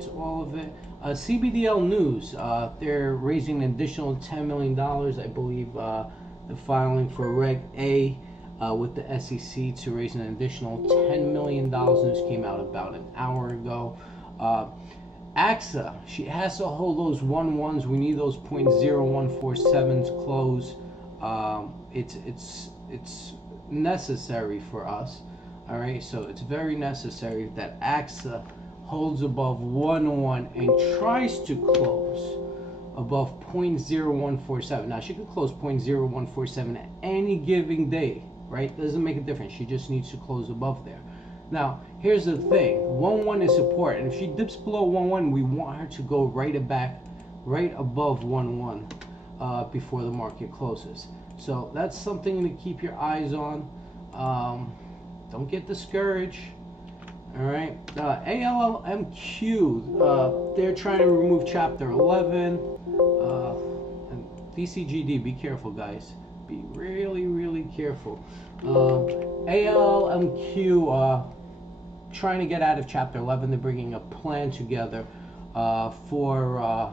that's all of it. CBDL news, they're raising an additional $10 million, I believe. The filing for Reg A with the SEC to raise an additional $10 million. News came out about an hour ago. AXA, she has to hold those 1-1s. We need those .0147s close. It's necessary for us. All right, so it's very necessary that AXA holds above 1-1 and tries to close above .0147. Now she could close .0147 at any given day, right? Doesn't make a difference. She just needs to close above there. Now, here's the thing. 1-1 is support, and if she dips below 1-1, we want her to go right above 1-1 before the market closes. So that's something to keep your eyes on. Don't get discouraged. All right. ALMQ, they're trying to remove Chapter 11. And DCGD, be careful, guys. Be really, really careful. ALMQ, trying to get out of Chapter 11. They're bringing a plan together for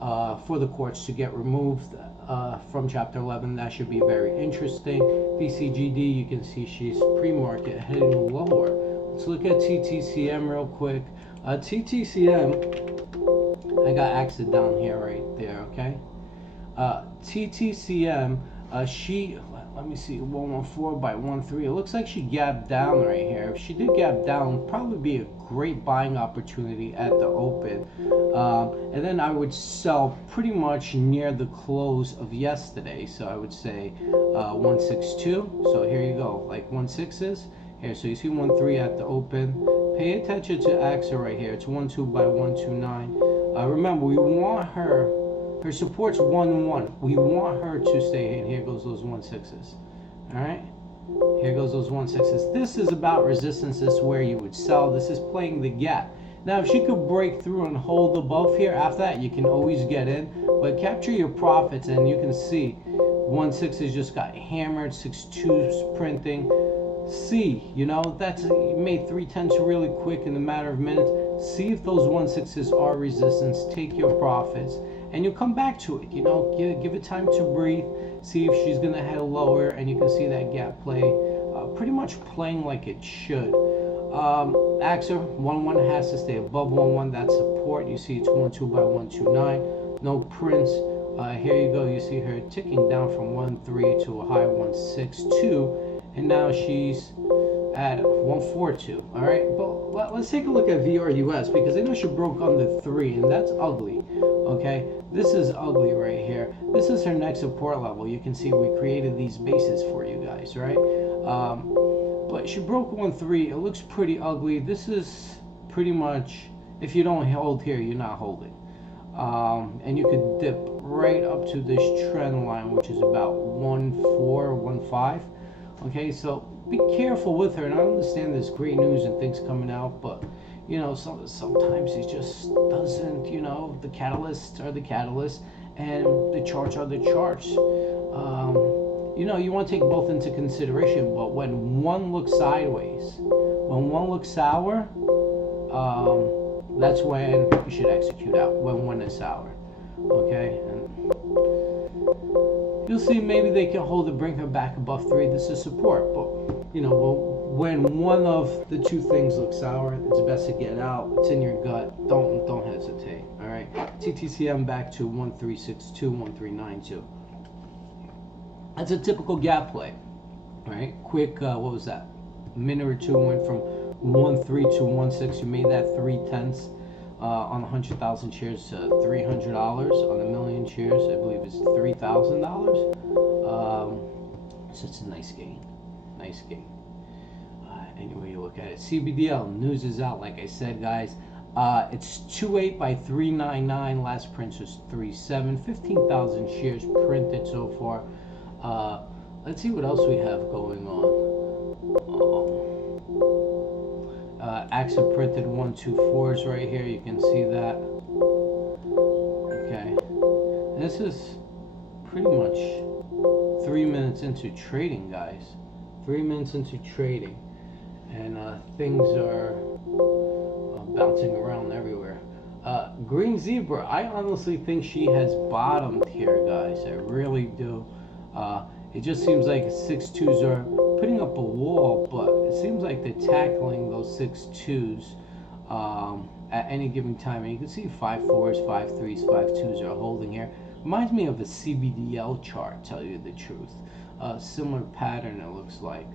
the courts to get removed from Chapter 11. That should be very interesting. DCGD, you can see she's pre-market heading lower. Let's look at TTCM real quick. TTCM, I got AXA down here right there, okay? TTCM, let me see, 114 by 13. It looks like she gapped down right here. If she did gap down, probably be a great buying opportunity at the open. And then I would sell pretty much near the close of yesterday. So I would say 162. So here you go, like 16s. Here, so you see 13 at the open. Pay attention to AXA right here. It's 12 by 129. Remember, we want her support's 1-1. We want her to stay in. Here goes those 16s. All right. Here goes those 16s. This is about resistance. This is where you would sell. This is playing the gap. Now, if she could break through and hold above here, after that, you can always get in. But capture your profits, and you can see 16s just got hammered. 62s printing. See, you know, you made 310s really quick in a matter of minutes. See if those 16s are resistance. Take your profits, and you'll come back to it. You know, give it time to breathe. See if she's gonna head lower, and you can see that gap play, pretty much playing like it should. AXA 1-1 has to stay above 1-1. That's support. You see it's 12 by 129. No prints. Here you go. You see her ticking down from 13 to a high 162. And now she's at 142. All right, but let's take a look at VRUS, because I know she broke under 3, and that's ugly. Okay, this is ugly right here. This is her next support level. You can see we created these bases for you guys, right? But she broke 13. It looks pretty ugly. This is pretty much, if you don't hold here, you're not holding. And you could dip right up to this trend line, which is about 1415. Okay, so be careful with her. And I understand there's great news and things coming out, but you know, sometimes it just doesn't. You know, the catalysts are the catalysts, and the charts are the charts. You know, you want to take both into consideration, but when one looks sideways, when one looks sour, that's when you should execute out. When one is sour, okay. And you'll see maybe they can hold it, bring her back above 3. This is support, but you know, when one of the two things looks sour, it's best to get out. It's in your gut. Don't hesitate. All right. TTCM back to 1362, 1392. That's a typical gap play. All right. Quick. What was that? A minute or two went from 13 to 16. You made that 3/10. On 100,000 shares to $300. On 1,000,000 shares, I believe it's $3,000. So it's a nice gain. Nice gain. Anyway you look at it. CBDL news is out, like I said, guys. It's 28 by 399. Last print was 37. 15,000 shares printed so far. Let's see what else we have going on. AXA printed 124s right here. You can see that. Okay. This is pretty much 3 minutes into trading, guys. 3 minutes into trading. And things are bouncing around everywhere. Green Zebra, I honestly think she has bottomed here, guys. I really do. It just seems like 6-2s are putting up a wall, but it seems like they're tackling those 6-2s at any given time. And you can see 5-4s, 5-3s, 5-2s are holding here. Reminds me of a CBDL chart, tell you the truth. Similar pattern, it looks like.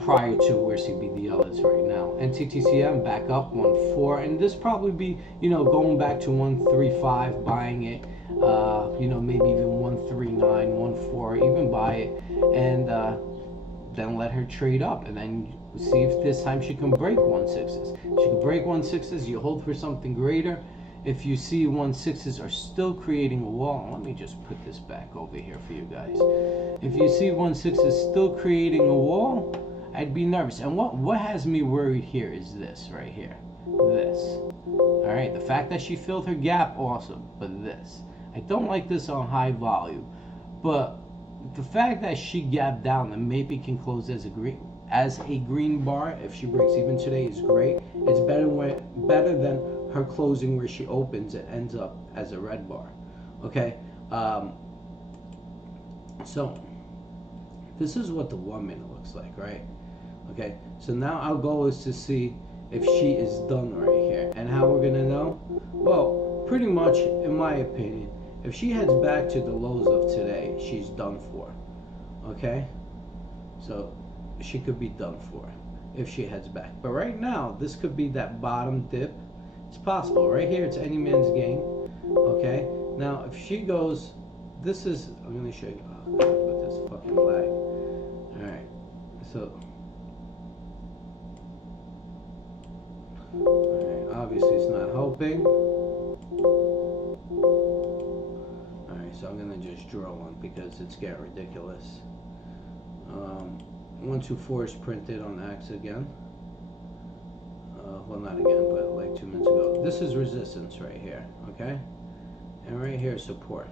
Prior to where CBDL is right now. NTTCM back up 1-4, and this probably be, going back to 1-3-5, buying it, maybe even 1-3-9, 1-4, even buy it, and then let her trade up, and then see if this time she can break 1-6s. She can break 1-6s, you hold for something greater. If you see 1-6s are still creating a wall, let me just put this back over here for you guys. If you see 1-6s still creating a wall, I'd be nervous. And what has me worried here is this right here. This. Alright, the fact that she filled her gap, awesome. But this. I don't like this on high volume. But the fact that she gapped down and maybe can close as a green bar, if she breaks even today, is great. It's better than her closing where she opens and ends up as a red bar. Okay? So, this is what the 1 minute looks like, right? Okay, so now our goal is to see if she is done right here. And how we're gonna know? Well, pretty much, in my opinion, if she heads back to the lows of today, she's done for. Okay? So, she could be done for if she heads back. But right now, this could be that bottom dip. It's possible. Right here, it's any man's game. Okay? Now, if she goes, this is, I'm gonna show you. Oh, God, with this fucking lag. Alright, so. Alright, obviously it's not helping. Alright, so I'm gonna just draw one because it's getting ridiculous. 1-2-4 is printed on X again. Well, not again, but like 2 minutes ago. This is resistance right here, okay? And right here is support.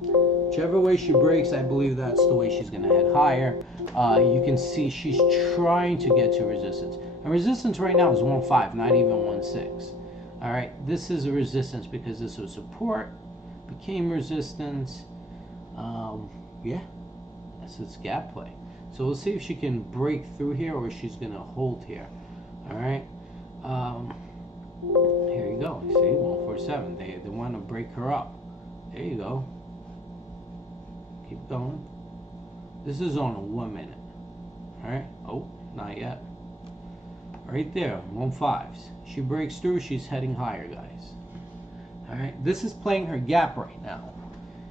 Whichever way she breaks, I believe that's the way she's gonna head higher. You can see she's trying to get to resistance. And resistance right now is 1-5, not even 1-6. Alright, this is a resistance because this was support, became resistance. Yeah, that's its gap play. So we'll see if she can break through here or she's gonna hold here. Alright. Here you go. See, 147. They want to break her up. There you go. Keep going. This is on a 1 minute. Alright. Oh, not yet. Right there, 1-5s. She breaks through, she's heading higher, guys. Alright. This is playing her gap right now.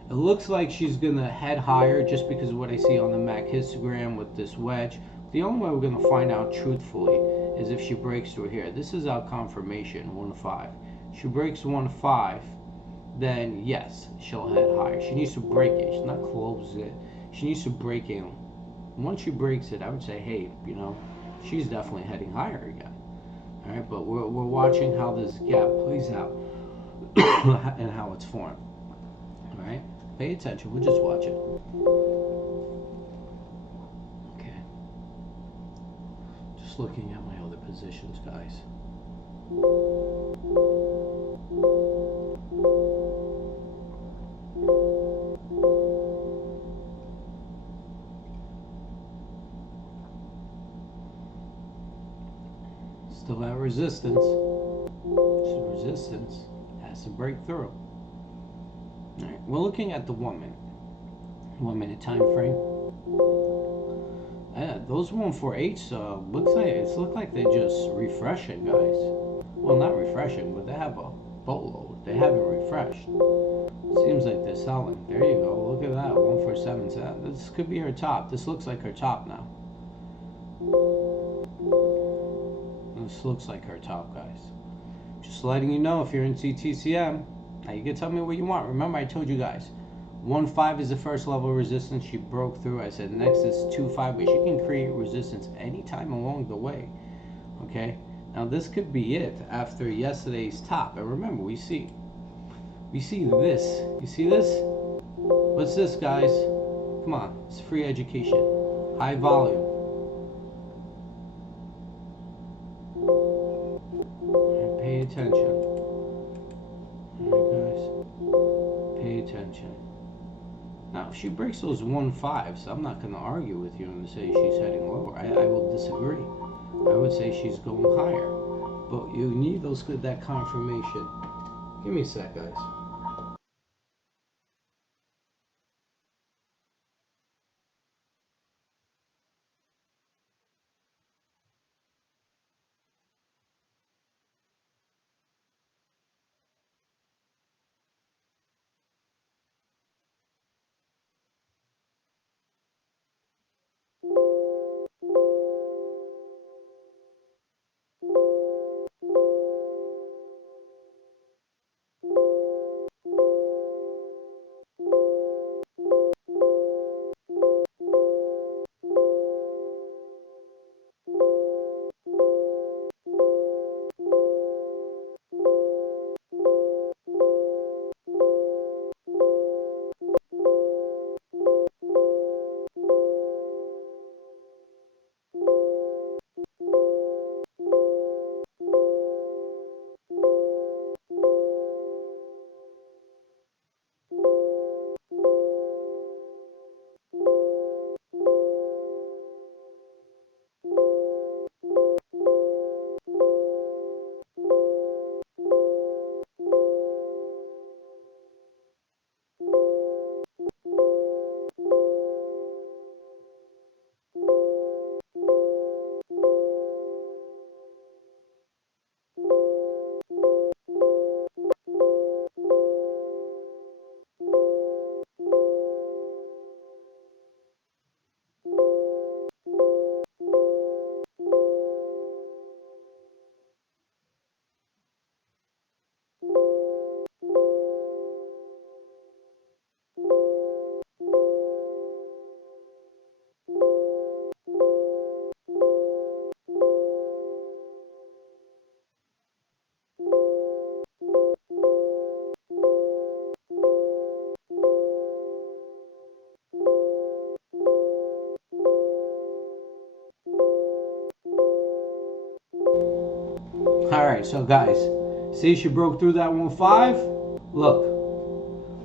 It looks like she's gonna head higher just because of what I see on the MAC histogram with this wedge. The only way we're gonna find out truthfully is if she breaks through here. This is our confirmation, 1-5. She breaks 1-5, then yes, she'll head higher. She needs to break it. She's not close it. She needs to break it. Once she breaks it, I would say, hey, she's definitely heading higher again. All right, but we're watching how this gap plays out and how it's formed. All right, pay attention. We'll just watch it. Okay. Just looking at my other positions, guys. Still have resistance. So resistance has to break through. Alright, we're looking at the 1 minute. 1 minute time frame. Yeah, those 148s look like they're just refreshing, guys. Well, not refreshing, but they have a boatload. They haven't refreshed. Seems like they're selling. There you go. Look at that. 147. This could be her top. This looks like her top now. This looks like her top, guys. Just letting you know if you're in CTCM. Now you can tell me what you want. Remember, I told you guys, 1-5 is the first level of resistance. She broke through. I said next is 2-5, but she can create resistance anytime along the way. Okay. Now this could be it after yesterday's top. And remember, we see this. You see this? What's this, guys? Come on, it's free education. High volume. attention. Alright, guys. Pay attention. Now, if she breaks those 1.5s, I'm not going to argue with you and say she's heading lower. I will disagree. I would say she's going higher. But you need that confirmation. Give me a sec, guys. Alright, so guys, see she broke through that 1.5? Look,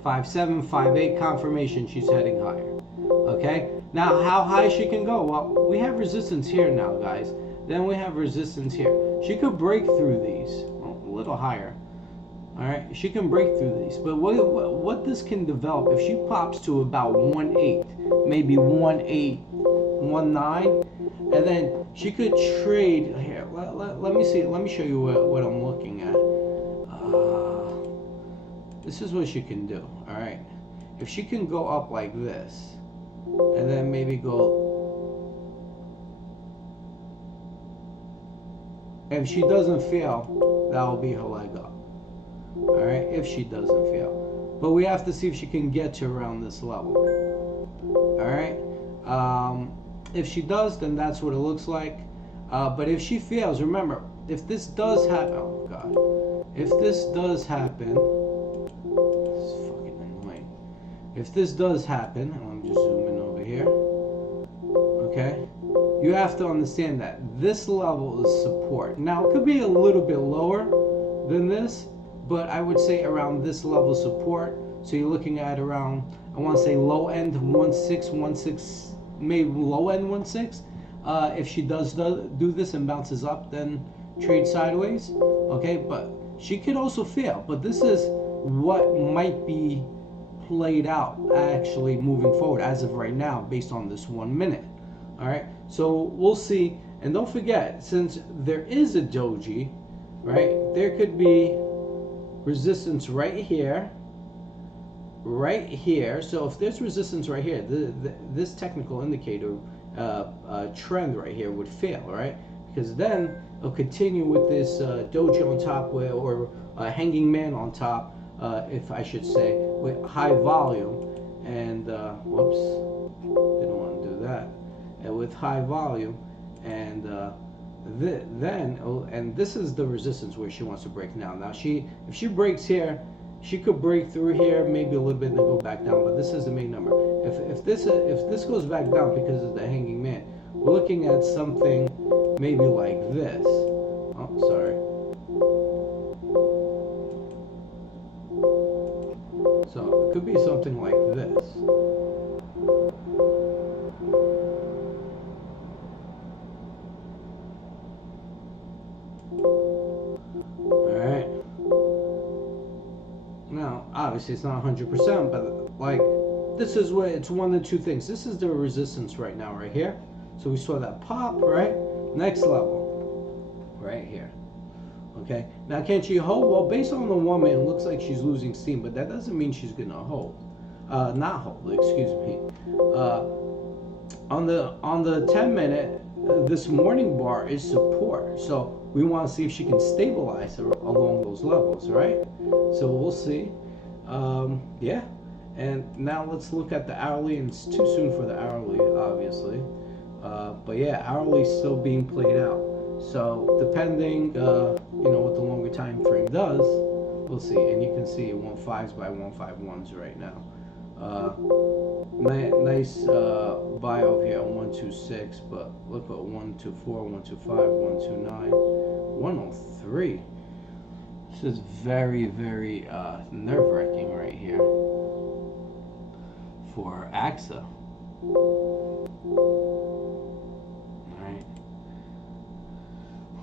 5.7, 5.8 confirmation she's heading higher. Okay, now how high she can go? Well, we have resistance here now, guys. Then we have resistance here. She could break through these, well, a little higher. Alright, she can break through these. But what this can develop, if she pops to about 1.8, maybe 1.8, 1.9, and then she could trade here. Let me see. Let me show you what I'm looking at. This is what she can do. All right. If she can go up like this, and then maybe go. If she doesn't fail, that will be her leg up. All right. If she doesn't fail, but we have to see if she can get to around this level. All right. If she does, then that's what it looks like. But if she fails, remember, if this does happen, oh God, if this does happen, this is fucking annoying. If this does happen, let me just zoom in over here. Okay, you have to understand that this level is support. Now it could be a little bit lower than this, but I would say around this level support. So you're looking at around, I want to say low end 1.6, maybe low end 1.6. If she does do this and bounces up, then trade sideways. Okay, but she could also fail. But this is what might be played out actually moving forward as of right now based on this 1 minute. All right, so we'll see. And don't forget, since there is a doji, right, there could be resistance right here. So if there's resistance right here, this technical indicator trend right here would fail, right? Because then it'll continue with this doji on top or hanging man on top, if I should say, with high volume. And whoops, didn't want to do that. And with high volume, and and this is the resistance where she wants to break now. Now if she breaks here, she could break through here, maybe a little bit, and then go back down. But this is the main number. If this goes back down because of the hanging man, we're looking at something maybe like this. Oh, sorry. be something like this. Alright. Now, obviously it's not 100%, but like, this is where it's one of two things. This is the resistance right now, right here. So we saw that pop, right? Next level, right here. Okay, now can she hold? Well, based on the woman, it looks like she's losing steam, but that doesn't mean she's gonna hold. Not hold, excuse me. On the 10-minute, this morning bar is support. So we want to see if she can stabilize her along those levels, right? So we'll see. Yeah. And now let's look at the hourly, and it's too soon for the hourly, obviously. But yeah, hourly still being played out. So depending, what the longer time frame does, we'll see. And you can see 1.5s by 1.51s right now. Nice buy over here on 126, but look at 124, 125, 129, 103. This is very, very nerve-wracking right here for AXA. Alright.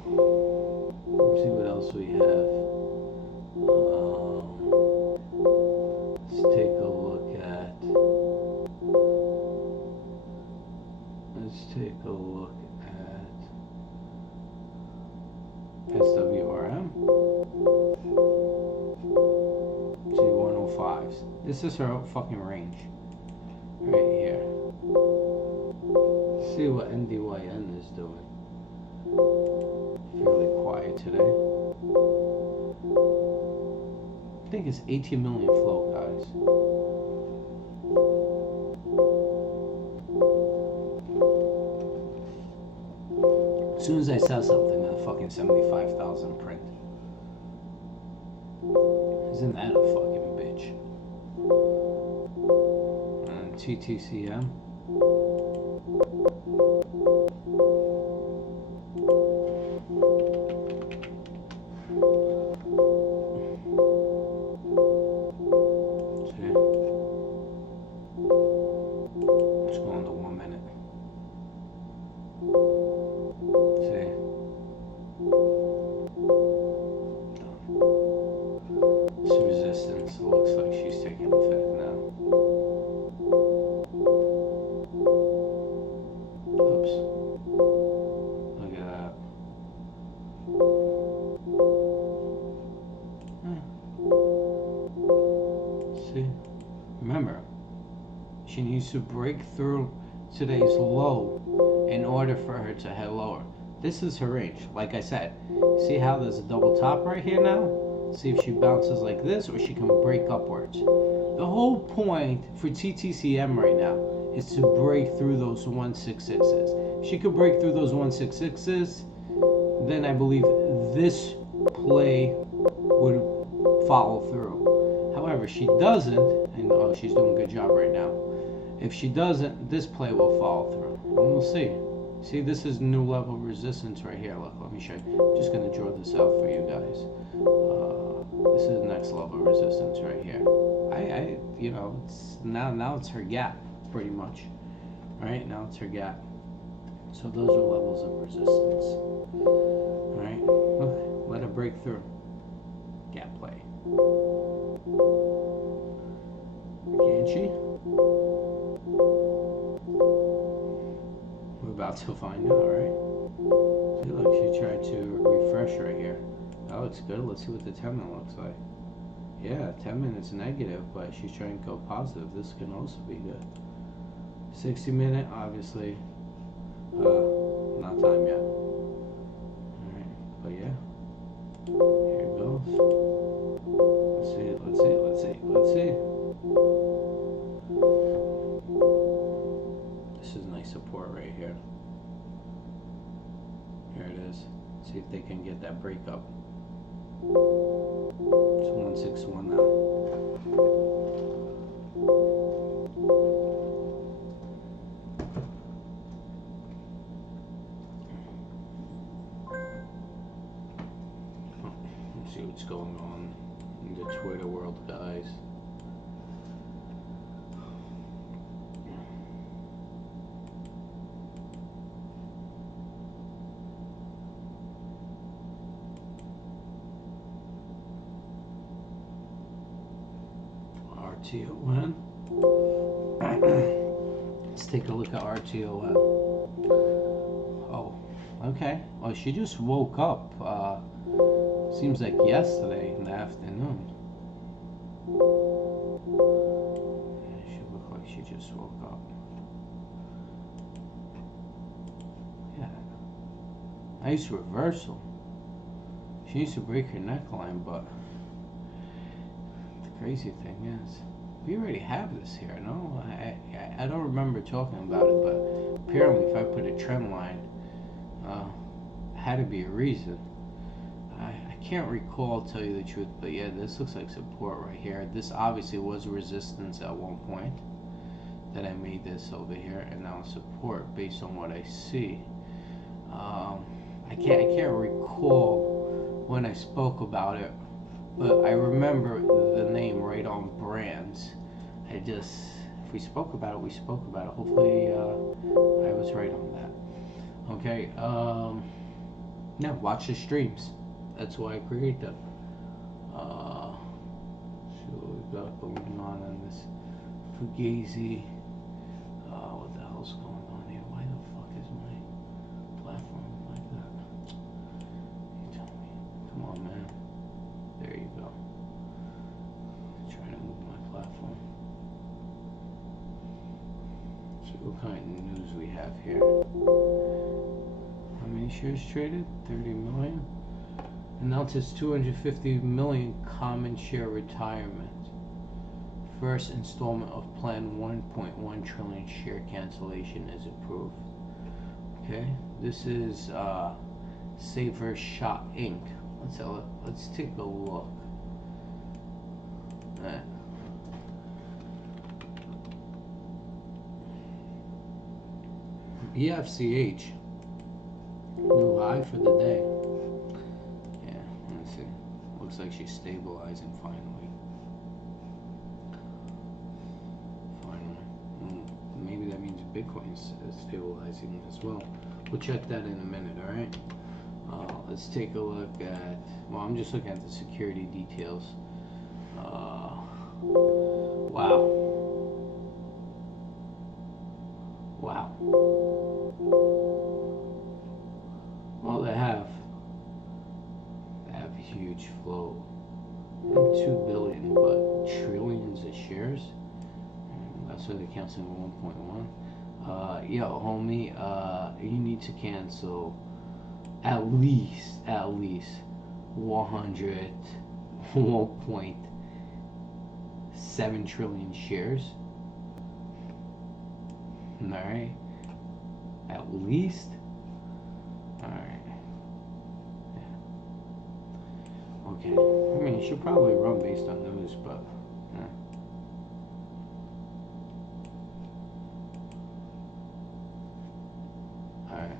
Let's see what else we have. Let's take a look at. Let's take a look at SWRM. See 105s. This is her fucking range. Right here. See what NDYN is doing. Fairly quiet today. I think it's 18 million float, guys. As soon as I sell something, then a fucking 75,000 print. Isn't that a fucking bitch? And TTCM. Remember, she needs to break through today's low in order for her to head lower. This is her range. Like I said, see how there's a double top right here now? See if she bounces like this or she can break upwards. The whole point for TTCM right now is to break through those 166s. If she could break through those 166s, then I believe this play would follow through. However, she doesn't, and she's doing a good job right now. If she doesn't, this play will follow through, and we'll see. See, this is new level resistance right here. Look, let me show you. I'm just gonna draw this out for you guys. This is next level resistance right here. It's now it's her gap, pretty much. Right now it's her gap. So those are levels of resistance. All right, look, let her break through. Gap play. Can she? We're about to find out, right? See, look, she tried to refresh right here. That looks good. Let's see what the 10 minute looks like. Yeah, 10 minutes negative, but she's trying to go positive. This can also be good. 60 minute, obviously, not time yet. Alright, but yeah. Here it goes. Let's see. This is nice support right here. Here it is. See if they can get that break up. It's 161 now. Let's see what's going on in the Twitter world, guys. RTON. Let's take a look at RTON. Oh, okay. Oh, she just woke up. Seems like yesterday in the afternoon. Yeah, she looked like she just woke up. Yeah. Nice reversal. She needs to break her neckline, but the crazy thing is, we already have this here, no? I don't remember talking about it, but apparently if I put a trend line, had to be a reason. I can't recall, tell you the truth, but yeah, this looks like support right here. This obviously was resistance at one point. Then I made this over here, and now support based on what I see. I can't recall when I spoke about it, but I remember the name right on brands. If we spoke about it, we spoke about it. Hopefully, I was right on that. Okay. Yeah, watch the streams. That's why I create them. See what we got going on this Fugazi. What the hell's going on here? Why the fuck is my platform like that? You tell me. Come on, man. There you go. I'm trying to move my platform. So what kind of news we have here? How many shares traded? 30 million. Announces 250 million common share retirement. First installment of planned 1.1 trillion share cancellation is approved. Okay, this is Saver Shot Inc. Let's take a look. BFCH, new high for the day. Yeah, let's see. Looks like she's stabilizing finally. Maybe that means Bitcoin's stabilizing as well. We'll check that in a minute, alright? Let's take a look at, well, I'm just looking at the security details. Wow. Wow. Well, they have a huge flow. 2 billion, but trillions of shares. So they're canceling 1.1. Yo, homie, you need to cancel at least 1.7 trillion shares. Alright. At least. Alright. Yeah. Okay. I mean, it should probably run based on news, but yeah. Alright.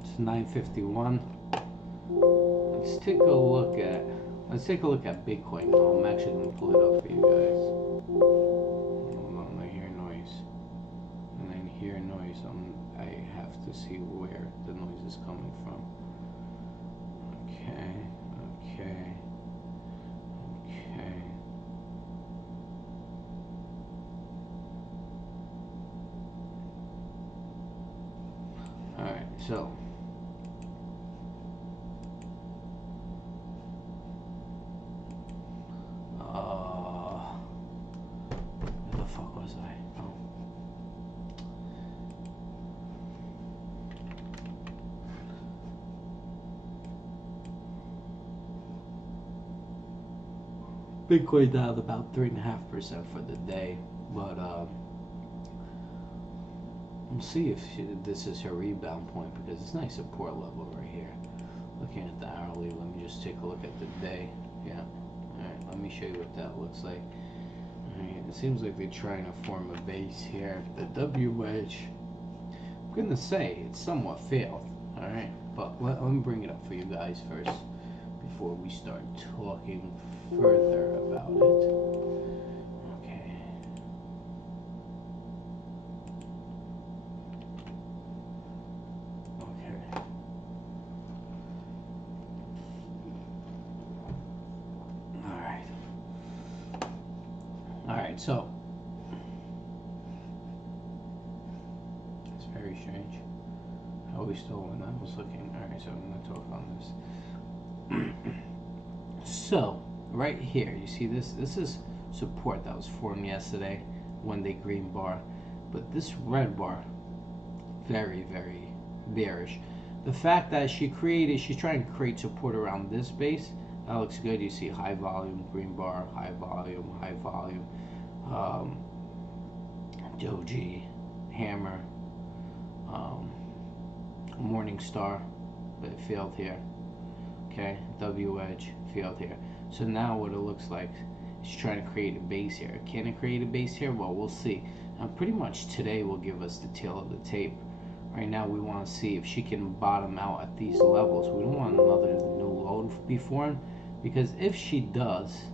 It's 9:51. Let's take a look at Bitcoin. I'm actually gonna pull it up for you guys. Hold on, I hear noise. And then hear noise. I have to see where the noise is coming from. Okay. Alright, so where the fuck was I? Oh. Bitcoin down about 3.5% for the day, but we'll see if this is her rebound point, because it's a nice support level right here. Looking at the hourly, let me just take a look at the day. Yeah. Alright, let me show you what that looks like. Alright, it seems like they're trying to form a base here. The W wedge, I'm gonna say it somewhat failed. Alright, but let me bring it up for you guys first before we start talking further about it. Okay. right, so it's very strange. How we still when I was looking. All right, so I'm gonna talk on this. So right here, you see this? This is support that was formed yesterday, one day green bar, but this red bar, very very bearish. The fact that she's trying to create support around this base. That looks good. You see high volume, green bar, high volume, high volume. Doji, hammer, morning star, but it failed here. Okay, W edge failed here. So now what it looks like, it's trying to create a base here. Can it create a base here? Well, we'll see. Now, pretty much today will give us the tail of the tape. Right now, we want to see if she can bottom out at these levels. We don't want another new low to be formed, because if she does,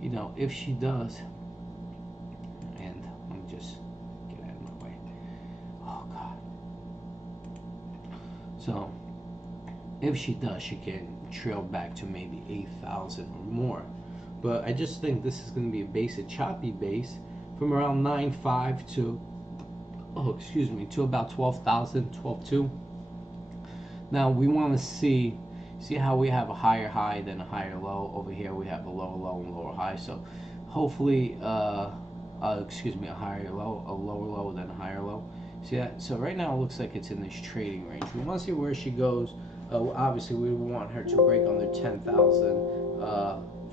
you know, if she does, and let me just get out of my way. Oh God. So if she does, she can trail back to maybe 8,000 or more. But I just think this is going to be a base, a choppy base, from around 9.5 to, to about 12,000, 12.2. Now we want to see how we have a higher high than a higher low. Over here we have a lower low and lower high. So hopefully, a higher low, a lower low than a higher low. See that? So right now it looks like it's in this trading range. We want to see where she goes. Obviously, we want her to break under 10,000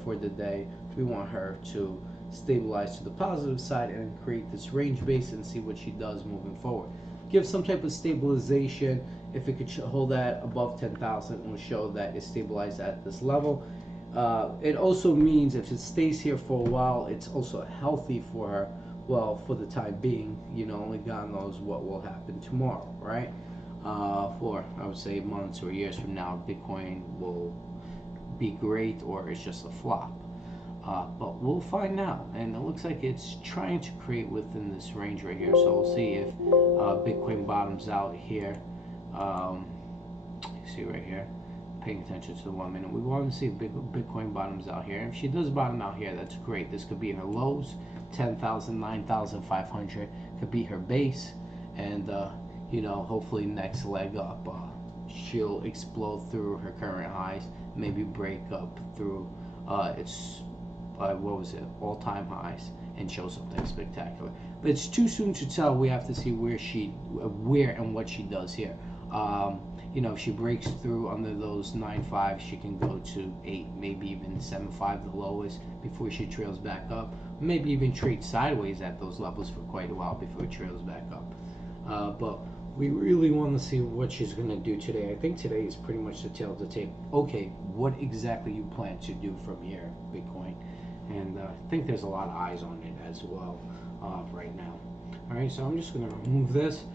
for the day. We want her to stabilize to the positive side and create this range base and see what she does moving forward. Give some type of stabilization. If it could hold that above 10,000, it will show that it's stabilized at this level. It also means if it stays here for a while, it's also healthy for her. Well, for the time being, you know, only God knows what will happen tomorrow, right? For, I would say, months or years from now, Bitcoin will be great or it's just a flop. But we'll find out. And it looks like it's trying to create within this range right here. So we'll see if Bitcoin bottoms out here. You see right here, paying attention to the 1 minute. We want to see if Bitcoin bottoms out here. If she does bottom out here, that's great. This could be in her lows, 10,000, 9,500 could be her base. And, you know, hopefully next leg up, she'll explode through her current highs, maybe break up through its all-time highs, and show something spectacular. But it's too soon to tell. We have to see where and what she does here. You know, if she breaks through under those 9.5, she can go to 8, maybe even 7.5, the lowest, before she trails back up. Maybe even trade sideways at those levels for quite a while before it trails back up. But we really want to see what she's going to do today. I think today is pretty much the tail of the tape. Okay, what exactly you plan to do from here, Bitcoin? And I think there's a lot of eyes on it as well right now. All right, so I'm just going to remove this.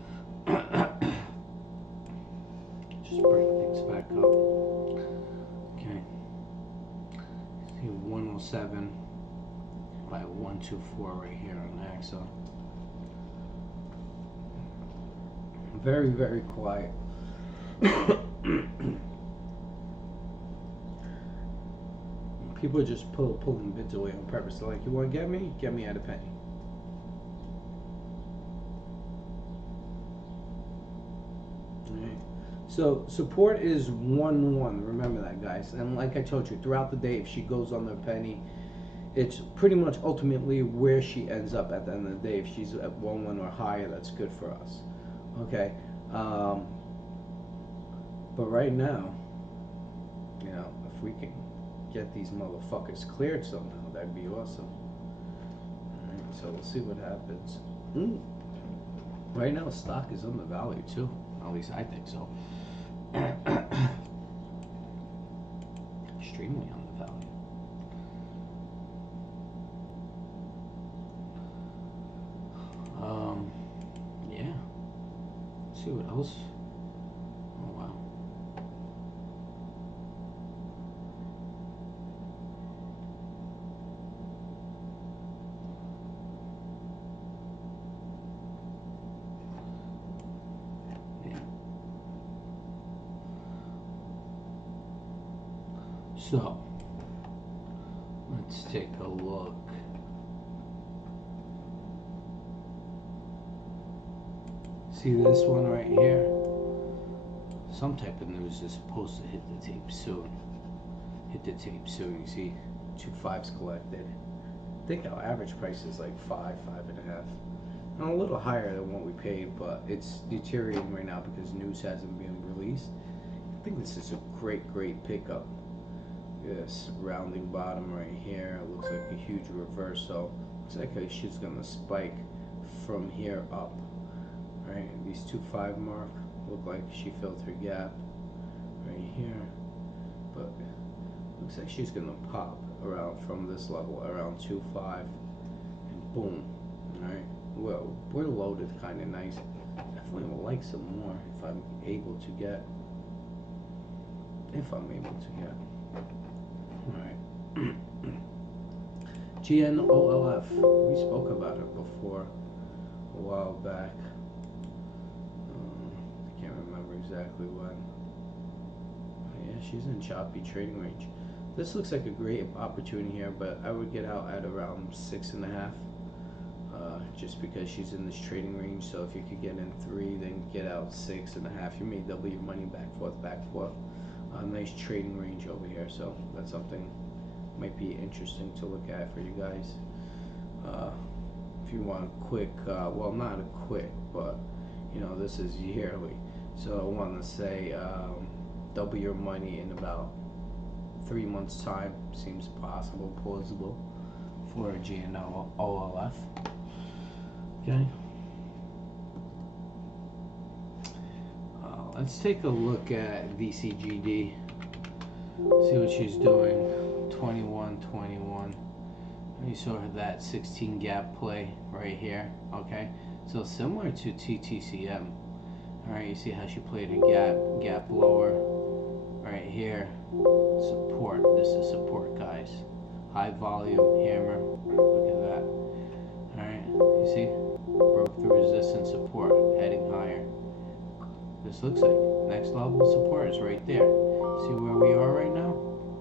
Just bring things back up. Okay. See 107 by 124 right here on the axle. Very, very quiet. People are just pulling bids away on purpose. They're like, you want to get me? Get me at a penny. Alright. So support is 1-1. Remember that, guys. And like I told you, throughout the day, if she goes on the penny, it's pretty much ultimately where she ends up at the end of the day. If she's at 1-1 or higher, that's good for us. Okay. But right now, you know, if we can get these motherfuckers cleared somehow, that'd be awesome. Alright, so we'll see what happens. Right now, stock is undervalued too. At least I think so. Extremely undervalued. Yeah. Let's see what else. Oh wow. So, let's take a look. See this one right here? Some type of news is supposed to hit the tape soon. Hit the tape soon. You see 2 5s collected. I think our average price is like 5.5. And a little higher than what we paid, but it's deteriorating right now because news hasn't been released. I think this is a great pickup. This rounding bottom right here, it looks like a huge reversal. Looks like she's gonna spike from here up. Right, these 2 5 mark look like she filled her gap right here, but looks like she's gonna pop around from this level around 2 5, and boom. All right, well, we're loaded kind of nice. Definitely would like some more if I'm able to get. Alright. GNOLF. We spoke about it before a while back. I can't remember exactly when. Yeah, she's in choppy trading range. This looks like a great opportunity here, but I would get out at around 6.5. Just because she's in this trading range. So if you could get in 3, then get out 6.5, you may double your money back forth. Nice trading range over here, so that's something might be interesting to look at for you guys. If you want quick, well, not a quick, but you know, this is yearly, so I want to say double your money in about 3 months time seems possible, plausible for a GNOLF. Okay. Let's take a look at VCGD. See what she's doing. 21. You saw that 16 gap play right here. Okay, so similar to TTCM. All right, you see how she played a gap lower right here. Support. This is support, guys. High volume hammer. Look at that. All right, you see, broke through resistance, support, heading higher. This looks like next level support is right there. See where we are right now?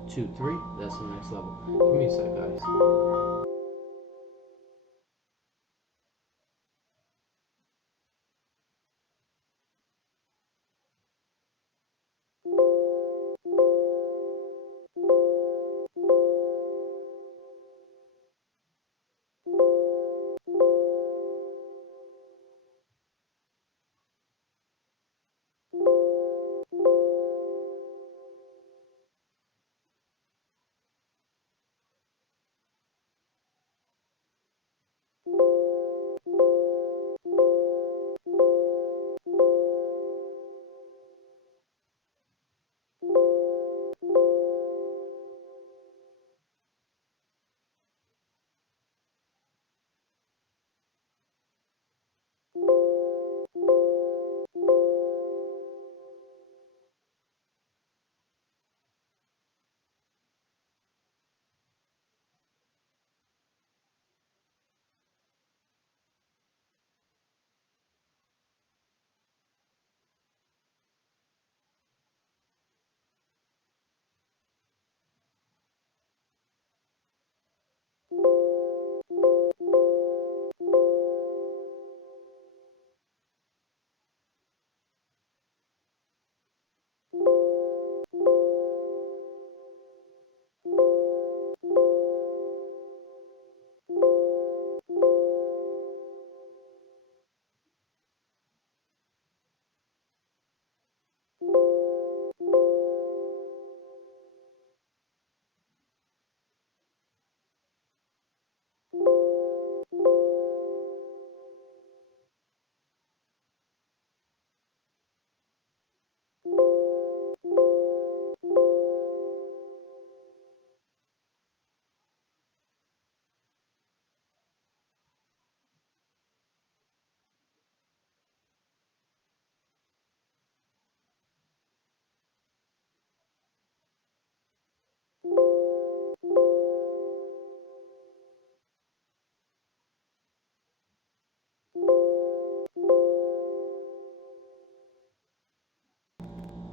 2, 3. That's the next level. Give me a sec, guys.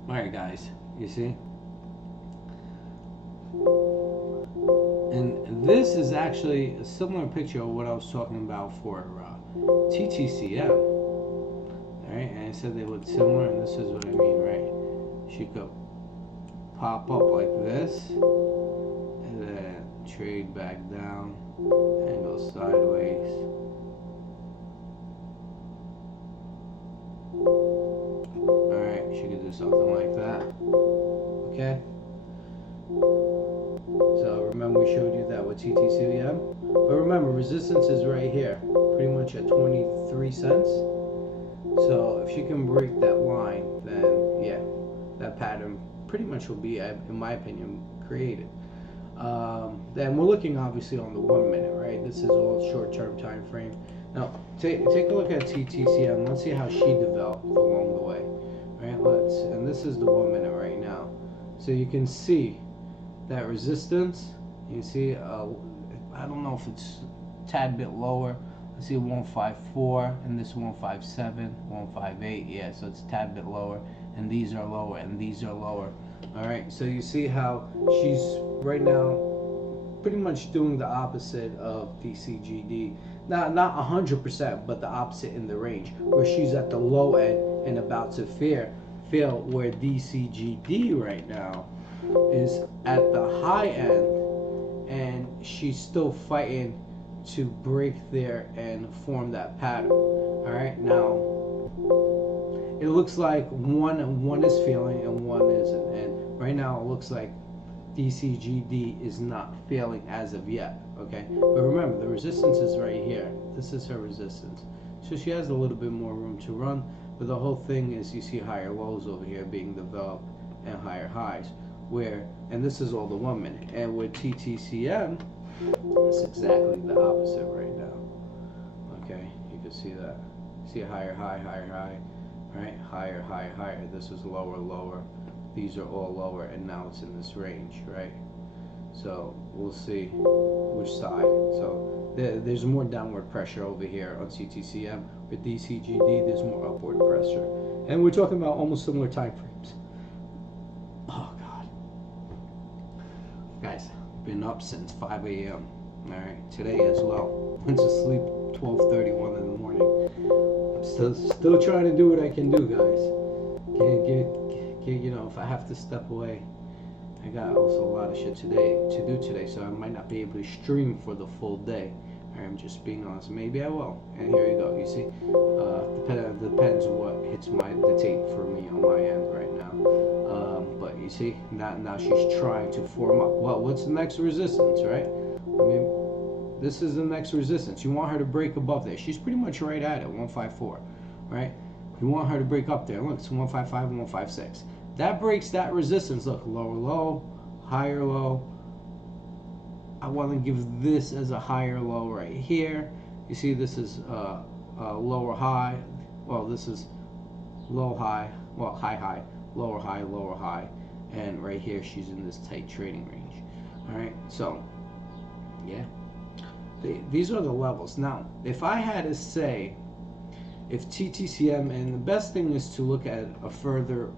Alright, guys, you see? And this is actually a similar picture of what I was talking about for TTCM. Alright, I said they look similar, and this is what I mean, right? She could pop up like this, and then trade back down, and go sideways. Alright, she could do something like that. Okay? So remember we showed you that with TTCM? But remember, resistance is right here, pretty much at 23 cents. So if she can break that line, then yeah, that pattern pretty much will be, in my opinion, created. Then we're looking obviously on the 1 minute, right? This is all short-term time frame. Now take a look at TTCM. Let's see how she developed along the way, right? And this is the 1 minute right now. So you can see that resistance. You see, I don't know if it's a tad bit lower. Let's see, 154, and this 157, 158. Yeah, so it's a tad bit lower, and these are lower, and these are lower. All right, so you see how she's right now pretty much doing the opposite of DCGD. Not 100%, but the opposite in the range, where she's at the low end and about to fail, where DCGD right now is at the high end, and she's still fighting to break there and form that pattern. All right, now it looks like one is failing and one isn't, and right now it looks like DCGD is not failing as of yet. Okay, but remember, the resistance is right here. This is her resistance, so she has a little bit more room to run, but the whole thing is you see higher lows over here being developed and higher highs, and this is all the 1 minute, and with TTCM it's exactly the opposite right now. Okay, you can see that. See a higher high, right? Higher, higher. This is lower, lower. These are all lower, and now it's in this range, right? So we'll see which side. So there's more downward pressure over here on CTCM. With DCGD, there's more upward pressure, and we're talking about almost similar time frames. Oh God, guys, been up since 5 a.m. All right, today as well. Went to sleep 12:31 in the morning. I'm still trying to do what I can do, guys. Can't get, you know, if I have to step away, I got also a lot of shit to do today, so I might not be able to stream for the full day. I'm just being honest. Maybe I will. And here you go. You see, depends what hits the tape for me on my end right now. But you see, now she's trying to form up. Well, what's the next resistance, right? I mean, this is the next resistance. You want her to break above there. She's pretty much right at it, 154, right? You want her to break up there. Look, it's 155 and 156. That breaks that resistance. Look, lower low, higher low. I want to give this as a higher low right here. You see, this is lower high. Well, this is low high. Well, high, lower high, and right here she's in this tight trading range. All right, so yeah, these are the levels. Now, if I had to say, if TTCM, and the best thing is to look at a further,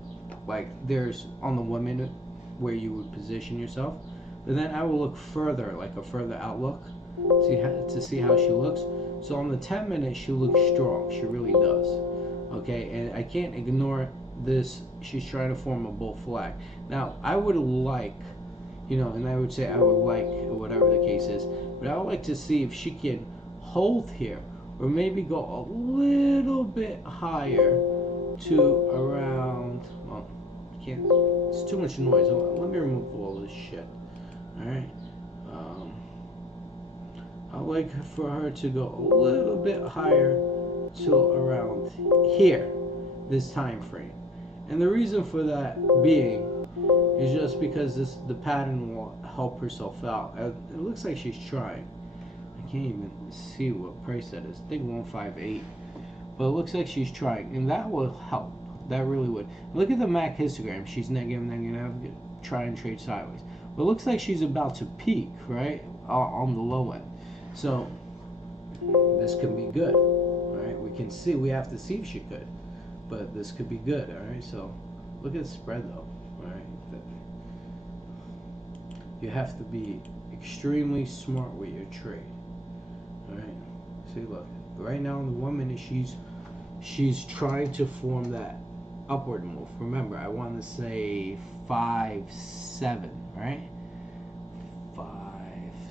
like there's on the 1 minute where you would position yourself. But then I will look further, like a further outlook, to see how she looks. So on the 10 minute, she looks strong. She really does. Okay, and I can't ignore this. She's trying to form a bull flag. Now, I would like, you know, and I would say I would like, whatever the case is, but I would like to see if she can hold here, or maybe go a little bit higher to around, well, I can't, it's too much noise. Let me remove all this shit. Alright, I'd like for her to go a little bit higher to around here, this time frame. And the reason for that being is just because the pattern will help herself out. It looks like she's trying. I can't even see what price that is. I think 158. But it looks like she's trying, and that will help. That really would. Look at the MAC histogram. She's negative, try and trade sideways. But it looks like she's about to peak, right, on the low end. So this could be good, right? We have to see if she could, but this could be good, all right? So look at the spread though, all right? You have to be extremely smart with your trade, all right? See, look, right now in the 1 minute, she's she's trying to form that upward move. Remember, I want to say 5-7, right? 5.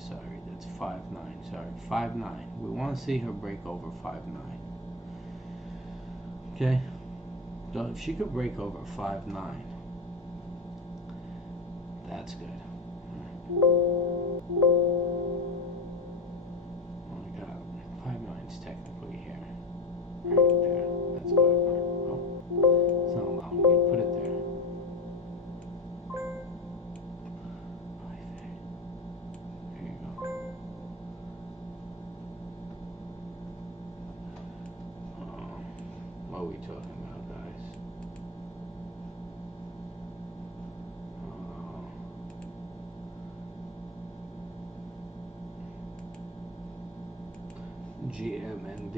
Sorry, that's 5-9. Sorry, 5-9. We want to see her break over 5-9. Okay. So if she could break over 5-9, that's good. Oh my God, 5-9 is technically here, right there. That's 5-9. Oh, it's not allowing me to put it there. 5-8. There you go. What are we talking about, guys? GMND.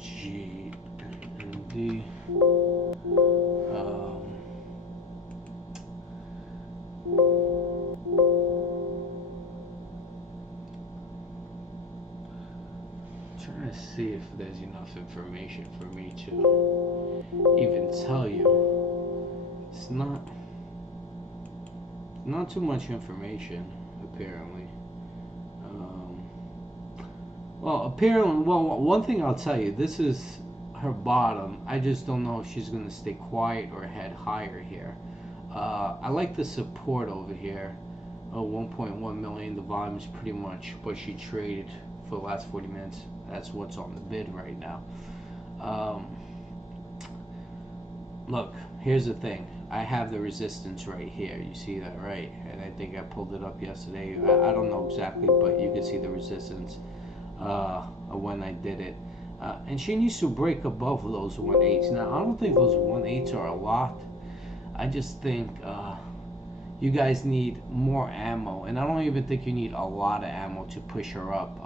GMND. Trying to see if there's enough information for me to even tell you. It's not too much information, apparently. One thing I'll tell you, this is her bottom. I just don't know if she's going to stay quiet or head higher here. I like the support over here. 1.1 million. The volume is pretty much what she traded for the last 40 minutes. That's what's on the bid right now. Look, here's the thing. I have the resistance right here. You see that, right? And I think I pulled it up yesterday. I don't know exactly, but you can see the resistance when I did it. And she needs to break above those 1/8s. Now, I don't think those 1/8s are a lot. I just think you guys need more ammo. And I don't even think you need a lot of ammo to push her up.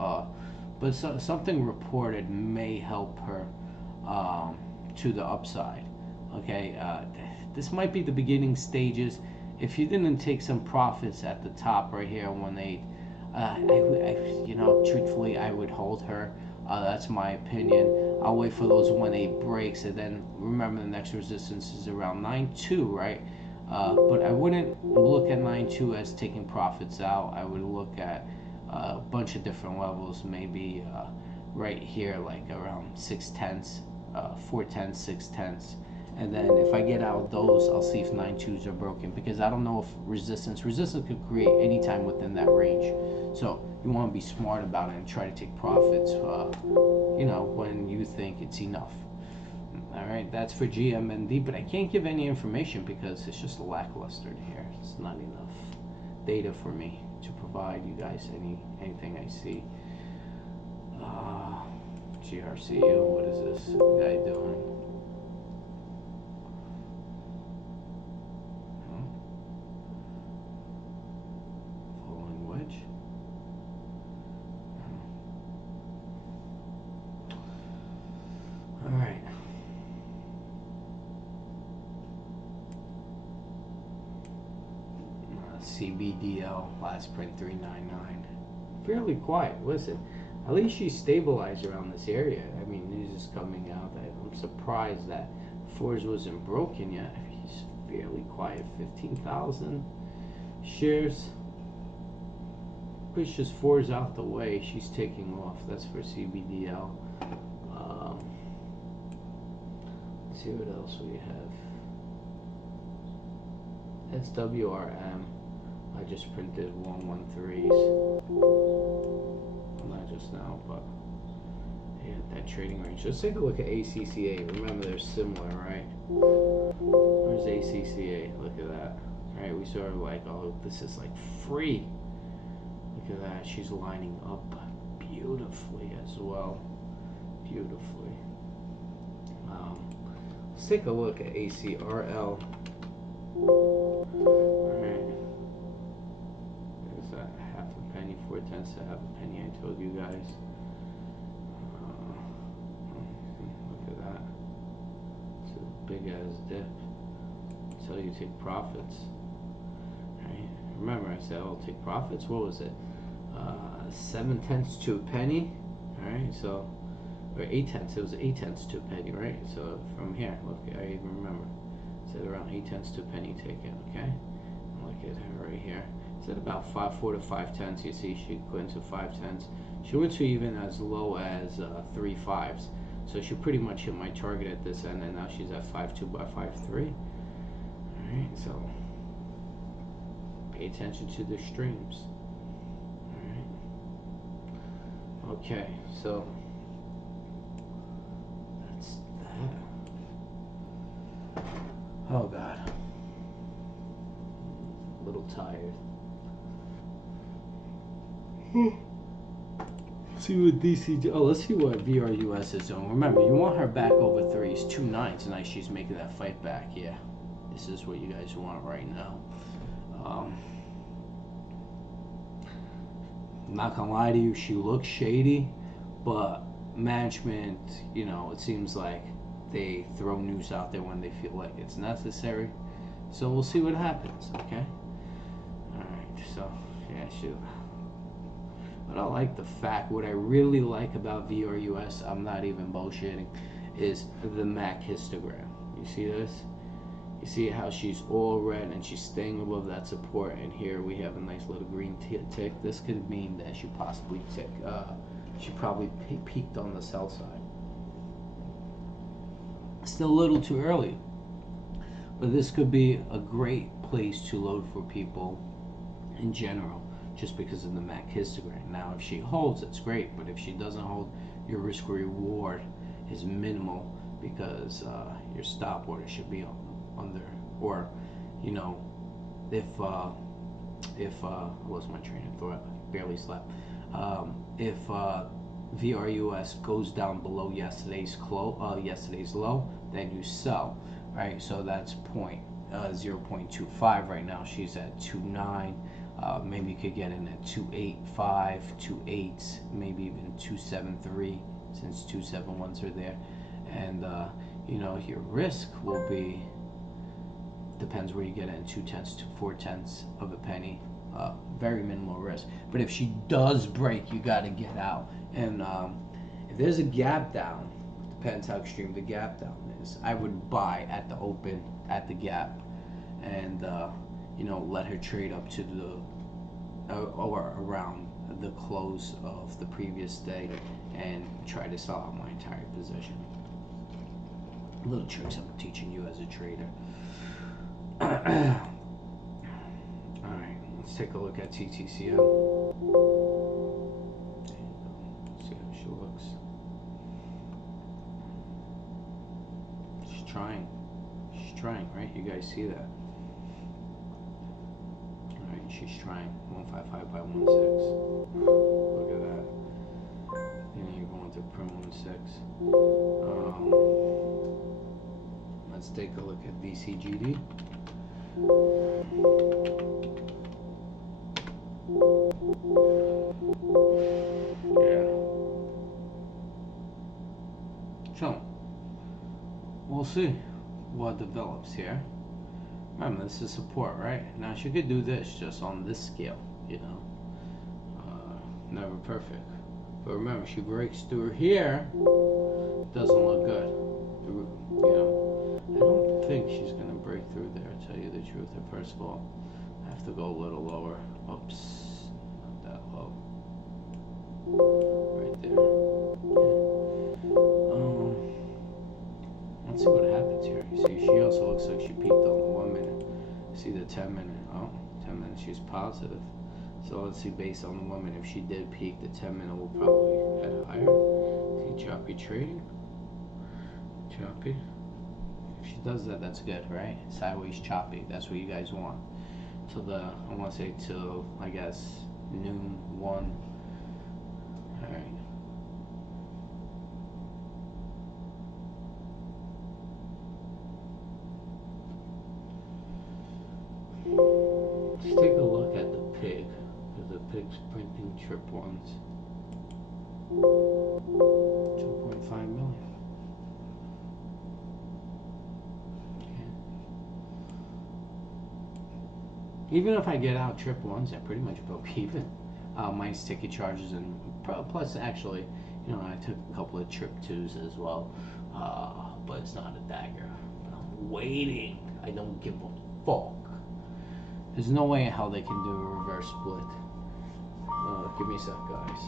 But something reported may help her to the upside. Okay, this might be the beginning stages. If you didn't take some profits at the top right here, 1/8, truthfully, I would hold her. That's my opinion. I'll wait for those 1/8 breaks, and then remember the next resistance is around 9.2, right? But I wouldn't look at 9.2 as taking profits out. I would look at a bunch of different levels, maybe right here, like around 6/10, 4/10, 6/10. And then if I get out of those, I'll see if 9.2s are broken, because I don't know if resistance could create anytime within that range. So you want to be smart about it and try to take profits, when you think it's enough. All right, that's for GMND, but I can't give any information because it's just lackluster here. It's not enough data for me to provide you guys anything I see. GRCU, what is this guy doing? Falling wedge. All right. CBDL, last print 399. Fairly quiet. Listen, at least she's stabilized around this area. I mean, news is coming out that I'm surprised that Fours wasn't broken yet. He's fairly quiet. 15,000 shares. Pushes Fours out the way. She's taking off. That's for CBDL. Let's see what else we have. SWRM. I just printed 113s. Well, not just now, but yeah, that trading range. Let's take a look at ACCA. Remember, they're similar, right? Where's ACCA? Look at that. All right, we sort of like, oh, this is like free. Look at that. She's lining up beautifully as well. Beautifully. Let's take a look at ACRL. Alright. There's that half a penny, 4/10 to half a penny I told you guys. Look at that. It's a big ass dip. Until you take profits. Right? Remember I said I'll take profits. What was it? 7/10 to a penny. Alright, so or 8/10. It was 8/10 to a penny, right? So from here, look, I even remember. It's at around 8/10 to a penny ticket. Okay, look at her right here. It's at about 4 to 5/10. You see, she went to 5/10. She went to even as low as 3/5. So she pretty much hit my target at this end, and now she's at 5.2 by 5.3. All right, so pay attention to the streams. All right. Okay, so that's that. Oh God, a little tired. See what DCG. Oh, let's see what VRUS is doing. Remember, you want her back over 3s, 2 9s. Tonight she's making that fight back. Yeah, this is what you guys want right now. I'm not gonna lie to you, she looks shady, but management, you know, it seems like they throw news out there when they feel like it's necessary. So we'll see what happens. Okay. All right. So yeah, shoot. But I like the fact, what I really like about VRUS, I'm not even bullshitting, is the MAC histogram. You see this? You see how she's all red and she's staying above that support, and here we have a nice little green tick. This could mean that she possibly she probably peaked on the sell side. Still a little too early, but this could be a great place to load for people in general, just because of the MAC histogram. Now, if she holds, it's great, but if she doesn't hold, your risk reward is minimal, because your stop order should be under, or, you know, if I lost my train of thought, barely slept. If VRUS goes down below yesterday's low, then you sell, right? So that's 0.25 right now. She's at 2.9. Maybe you could get in at 2.85, 2.8, maybe even 2.73, since 2.71s are there. And you know, your risk will be, depends where you get in, 2/10 to 4/10 of a penny. Very minimal risk. But if she does break, you got to get out. And if there's a gap down, depends how extreme the gap down is, I would buy at the open, at the gap, and you know, let her trade up to the or around the close of the previous day, and try to sell out my entire position. Little tricks I'm teaching you as a trader. Alright, let's take a look at TTCM. See how she looks. She's trying. She's trying, right? You guys see that? Alright, she's trying. 155 by 16. Look at that. And then you're going to prim 16. Let's take a look at VCGD. Yeah. So, we'll see what develops here. Remember, this is support, right? Now, she could do this just on this scale, you know. Never perfect. But remember, she breaks through here, doesn't look good. You know, I don't think she's going to break through there, to tell you the truth. First of all, I have to go a little lower. Oops, not that low. Right there. Okay. Let's see what happens here. You see, she also looks like she peaked on the 1 minute. See the 10 minute. Oh, 10 minutes, she's positive. So let's see, based on the 1 minute, if she did peak, the 10 minute will probably head higher. See, choppy trading. Choppy. If she does that, that's good, right? Sideways choppy. That's what you guys want. Till I want to say till, I guess, noon, 1. Alright. Let's take a look at the pig, because the pig's printing trip ones. 2.5 million. Even if I get out trip ones, I pretty much broke even. Minus ticket charges, and plus, actually, You know, I took a couple of trip twos as well, but it's not a dagger. But I'm waiting. I don't give a fuck. There's no way in hell they can do a reverse split. Give me a sec, guys.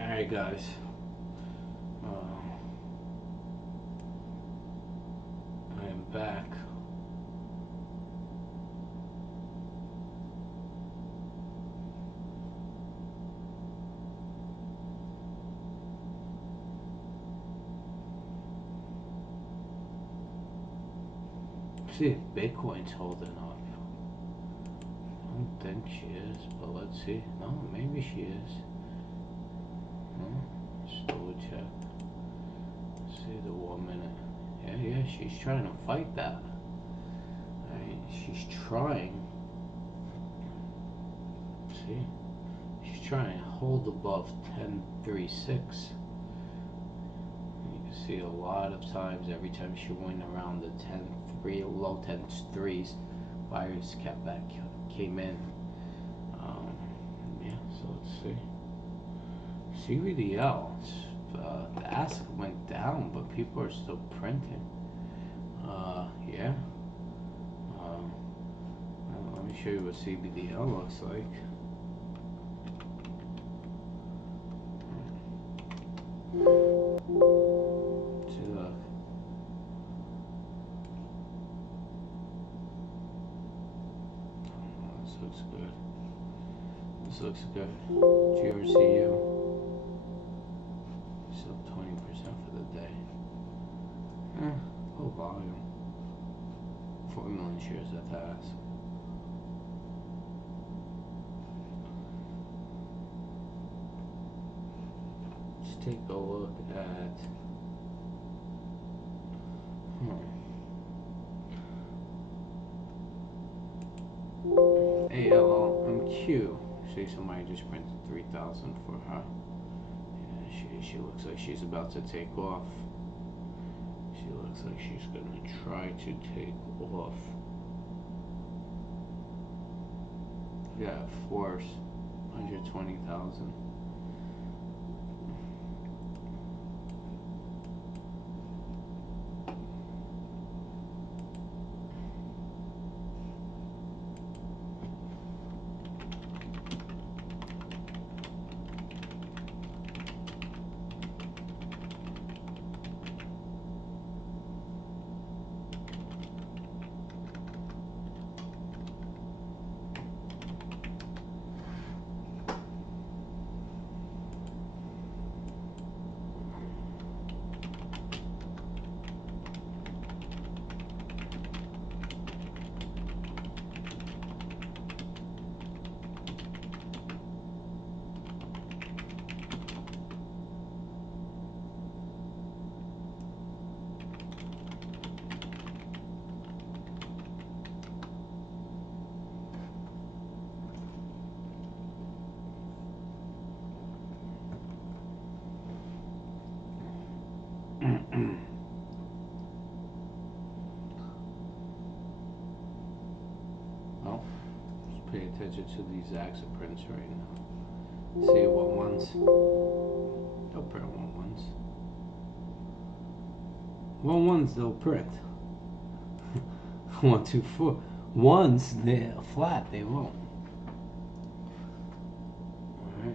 Alright, guys. I am back. See if Bitcoin's holding up. I don't think she is, but let's see. No, maybe she is. No, still a check. Let's see the 1 minute. Yeah, she's trying to fight that. Alright, she's trying. See? She's trying to hold above 10.36. You can see a lot of times, every time she went around the 10.3, low 10.3s, buyers came in. Yeah, so let's see. CBDL, the asset went down, but people are still printing. Yeah. Let me show you what CBDL looks like. See, look. Oh, this looks good. This looks good. GRCU. It's up 20% for the day. Low volume. 4 million shares at task. Let's take a look at ALMQ. See, somebody just printed 3,000 for her. Yeah, she looks like she's about to take off. She looks like she's gonna try to take off. Yeah, force 120,000. pay attention to these AXA prints right now. See what ones? They'll print one ones. One ones they'll print. 1, 2, 4. Ones they're flat. They won't. All right.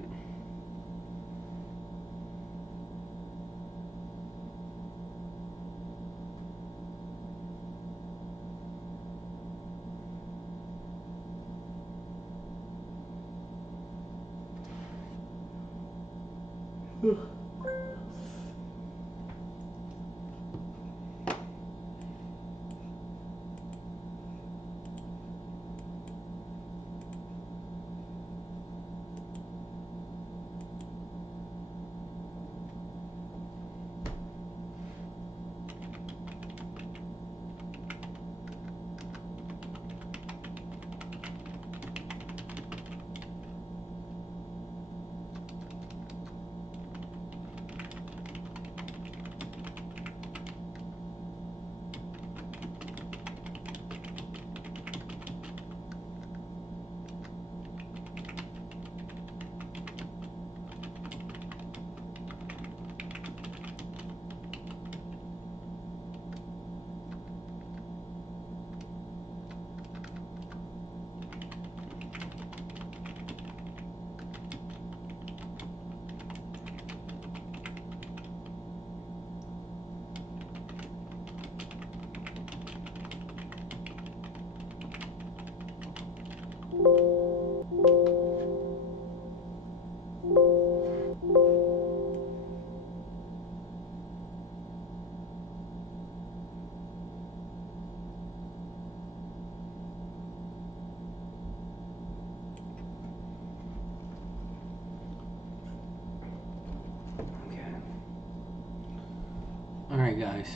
Alright guys,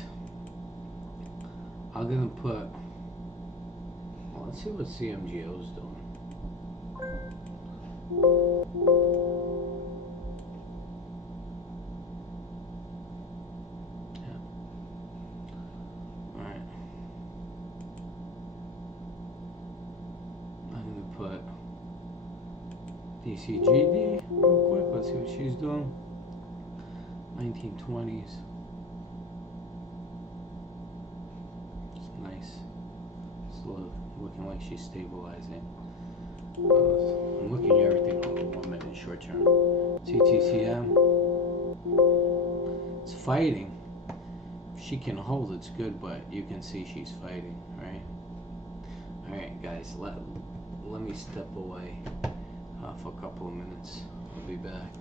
I'm gonna put, well, let's see what CMGO is doing. Yeah. Alright. I'm gonna put DCGD real quick, let's see what she's doing. 1920s. Nice. It's looking like she's stabilizing. I'm looking at everything on the 1 minute short term. TTCM. It's fighting. If she can hold, it's good, but you can see she's fighting, right? Alright, guys, let me step away for a couple of minutes. I'll be back.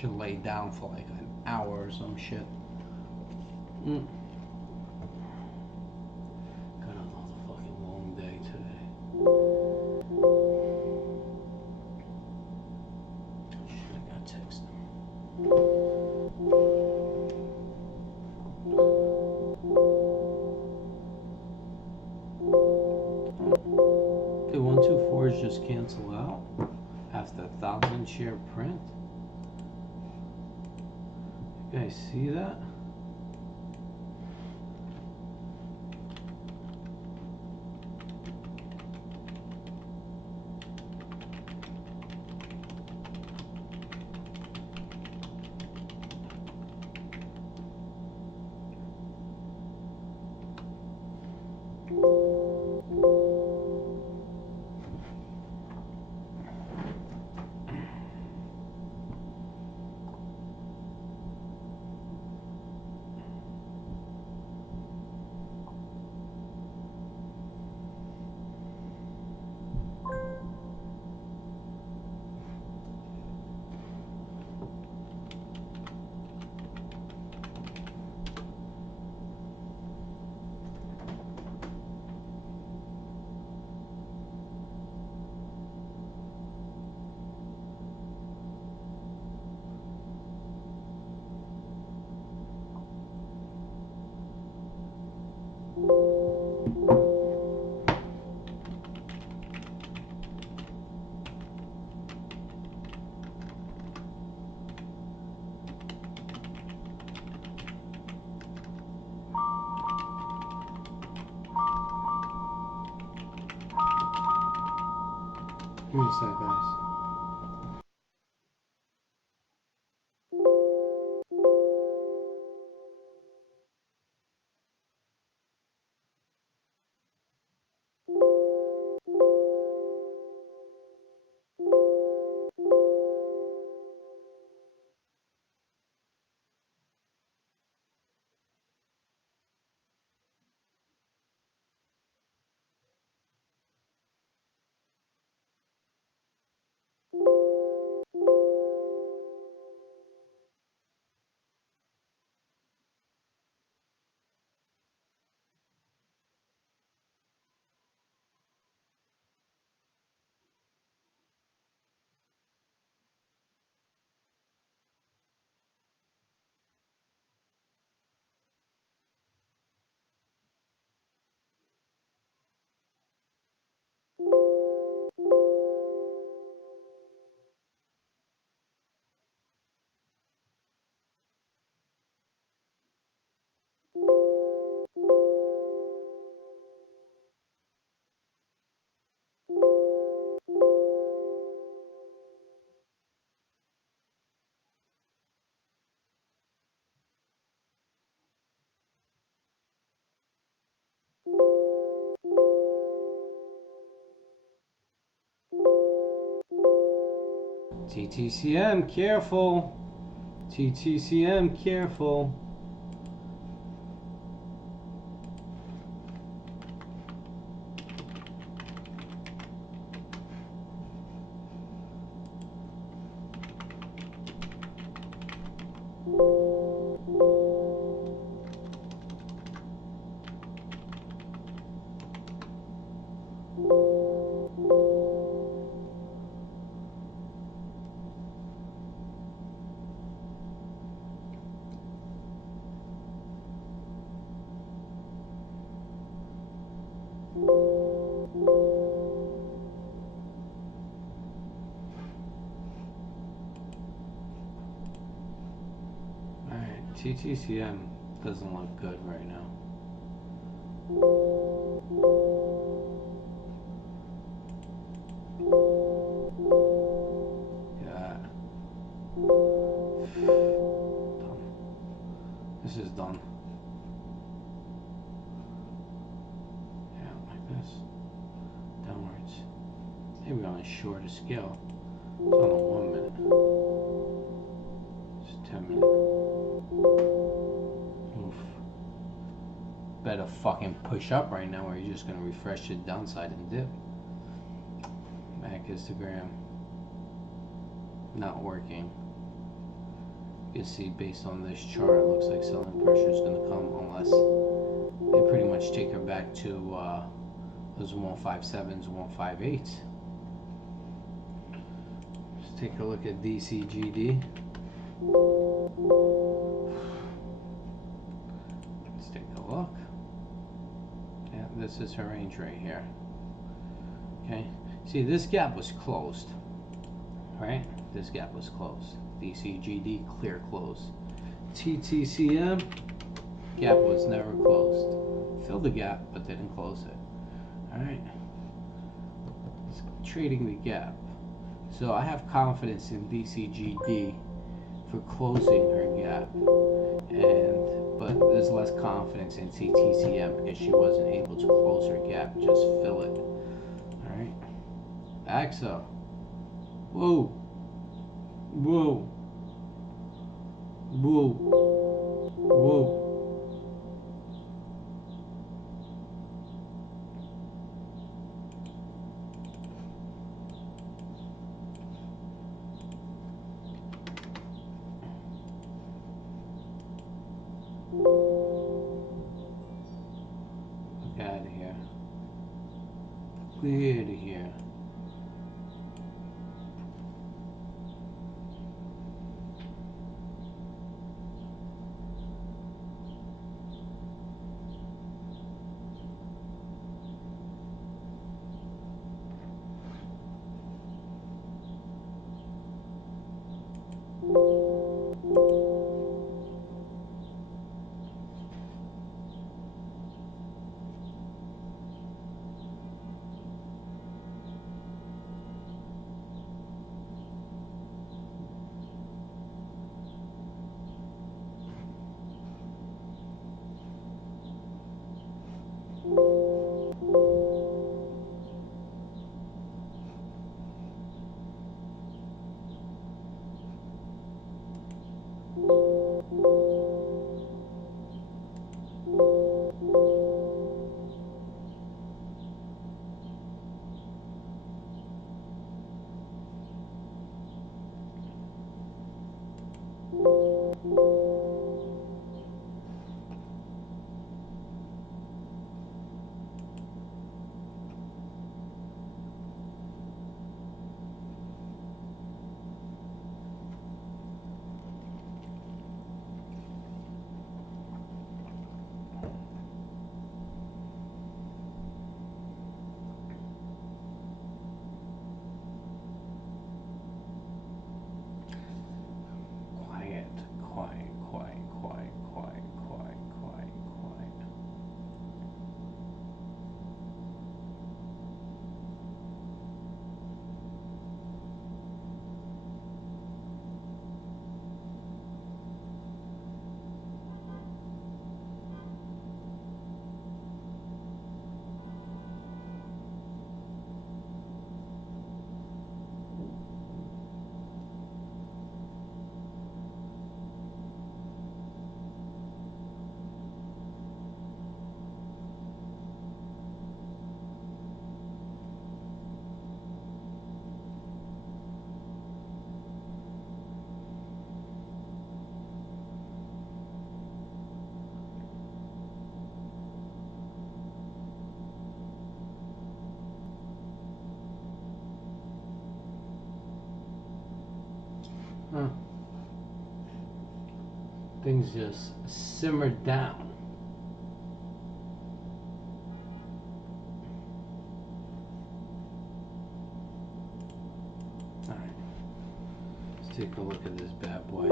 Should lay down for like an hour or some shit. Got another fucking long day today. Shit, I gotta text them. Okay, 124s just cancel out after 1,000 share print. You guys see that? Give me a sec, guys. TTCM, careful. TTCM, careful. Alright, TTCM doesn't look good right now. Yeah. Done. This is done. Yeah, like this. Downwards. Maybe on a shorter scale. It's on a 1 minute. It's 10 minutes. Oof. Better fucking push up right now or you're just gonna refresh the downside and dip. Mac Instagram. Not working. You see, based on this chart, it looks like selling pressure is going to come unless they pretty much take her back to those 157s, 158s. Let's take a look at DCGD. Let's take a look. Yeah, this is her range right here. Okay, see, this gap was closed, right? This gap was closed. DCGD clear close. TTCM gap was never closed. Filled the gap, but didn't close it. All right, it's trading the gap. So I have confidence in DCGD for closing her gap, but there's less confidence in TTCM because she wasn't able to close her gap, just fill it. All right, AXA. Whoa, whoa, whoa, whoa. Look out of here. Clear to here. Huh. Things just simmered down. All right, let's take a look at this bad boy.